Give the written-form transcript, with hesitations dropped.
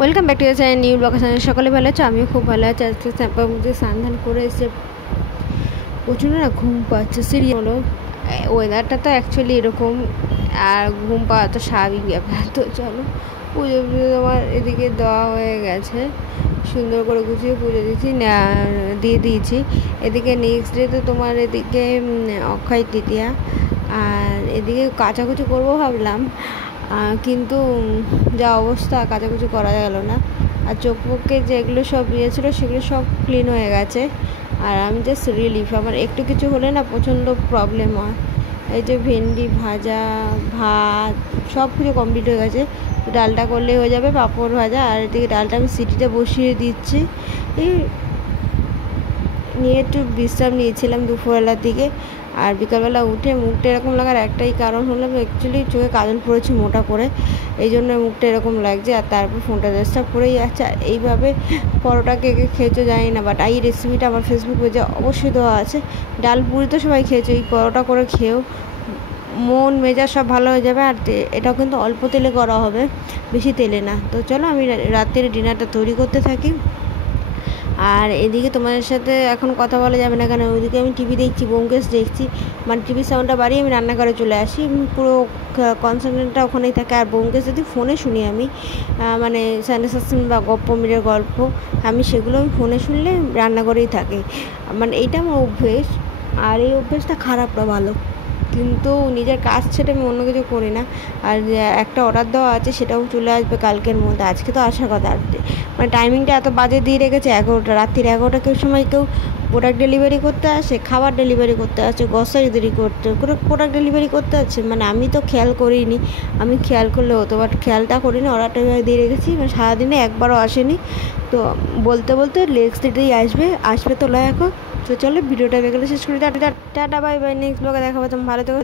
Welcome back to the channel new blog channel. সকালে ভালো আছো? আমিও খুব ভালো আছি। আজকে স্যাম্পার মধ্যে স্নান করে এসে প্রচুর না ঘুম পাচ্ছে। সিরিয়াস হলো, ওয়েদারটা তো অ্যাকচুয়ালি এরকম, আর ঘুম পাওয়া তো স্বাভাবিক ব্যাপার। তো চলো, পুজো তোমার এদিকে দেওয়া হয়ে গেছে, সুন্দর করে গুছিয়ে পুজো দিয়ে দিয়েছি। এদিকে নেক্সট ডে তো তোমার এদিকে অক্ষয় তৃতীয়া, আর এদিকে কাচাকুচি করবো ভাবলাম, কিন্তু যা অবস্থা কাচাকুচি করা গেল না। আর চোখ মুখে যেগুলো সব ছিল সেগুলো সব ক্লিন হয়ে গেছে। আর আমি জাস্ট রিলিফ, আমার একটু কিছু হলে না প্রচণ্ড প্রবলেম হয়। এই যে ভেন্ডি ভাজা, ভাত সব কিছু কমপ্লিট হয়ে গেছে। ডালটা করলে হয়ে যাবে, পাঁপড় ভাজা। আর এদিকে ডালটা আমি সিটিতে বসিয়ে দিচ্ছি। এই নিয়ে একটু বিশ্রাম নিয়েছিলাম দুপুরবেলার দিকে। আর বিকালবেলা উঠে মুখটা এরকম লাগার একটাই কারণ হলো, অ্যাকচুয়ালি চোখে কাজল পড়েছি মোটা করে, এই জন্য মুখটা এরকম লাগছে। আর তারপর ফোনটা ডিস্টার্ব করেই যাচ্ছে। আর এইভাবে পরোটা কে কে খেয়েছো জানি না, বাট এই রেসিপিটা আমার ফেসবুক পেজে অবশ্যই দেওয়া আছে। ডাল পুরি তো সবাই খেয়েছো, এই পরোটা করে খেয়েও মন মেজাজ সব ভালো হয়ে যাবে। আর এটাও কিন্তু অল্প তেলে করা হবে, বেশি তেলে না। তো চলো আমি রাতের ডিনারটা তৈরি করতে থাকি। আর এদিকে তোমাদের সাথে এখন কথা বলা যাবে না, কেন ওইদিকে আমি টিভি দেখছি, ব্যোমকেশ দেখছি। মানে টিভির সাউন্ডটা বাড়িয়ে আমি রান্নাঘরে চলে আসি, পুরো কনসেন্ট্রেটটা ওখানেই থাকে। আর ব্যোমকেশ যদি ফোনে শুনি আমি, মানে স্যান্ডেসাসিন বা গপ্পমিরের গল্প, আমি সেগুলো আমি ফোনে শুনলে রান্নাঘরেই থাকে। মানে এইটা আমার অভ্যেস, আর এই অভ্যেসটা খারাপ না ভালো, কিন্তু নিজের কাজ ছেড়ে আমি অন্য কিছু করি না। আর একটা অর্ডার দেওয়া আছে, সেটাও চলে আসবে কালকের মধ্যে। আজকে তো আসার কথা, মানে টাইমিংটা এত বাজে দিয়ে রেখেছে, 11টা, রাত্রির 11টা। কেউ সময় কেউ প্রোডাক্ট ডেলিভারি করতে আসে, খাবার ডেলিভারি করতে আসে, গ্রসারি করে প্রোডাক্ট ডেলিভারি করতে আসছে। মানে আমি তো খেয়াল করিনি, আমি খেয়াল করলে হতো, বাট খেয়ালটা করিনি, অর্ডারটা দিয়ে রেখেছি। মানে সারাদিনে একবারও আসেনি। তো বলতে বলতে নেক্সট ডেটেই আসবে তো এখন। তো চলো ভিডিওটা বেকালে শেষ করি। টাটা বাই বাই, নেক্সট ব্লগে দেখাবো। তুমি ভালো থেকো।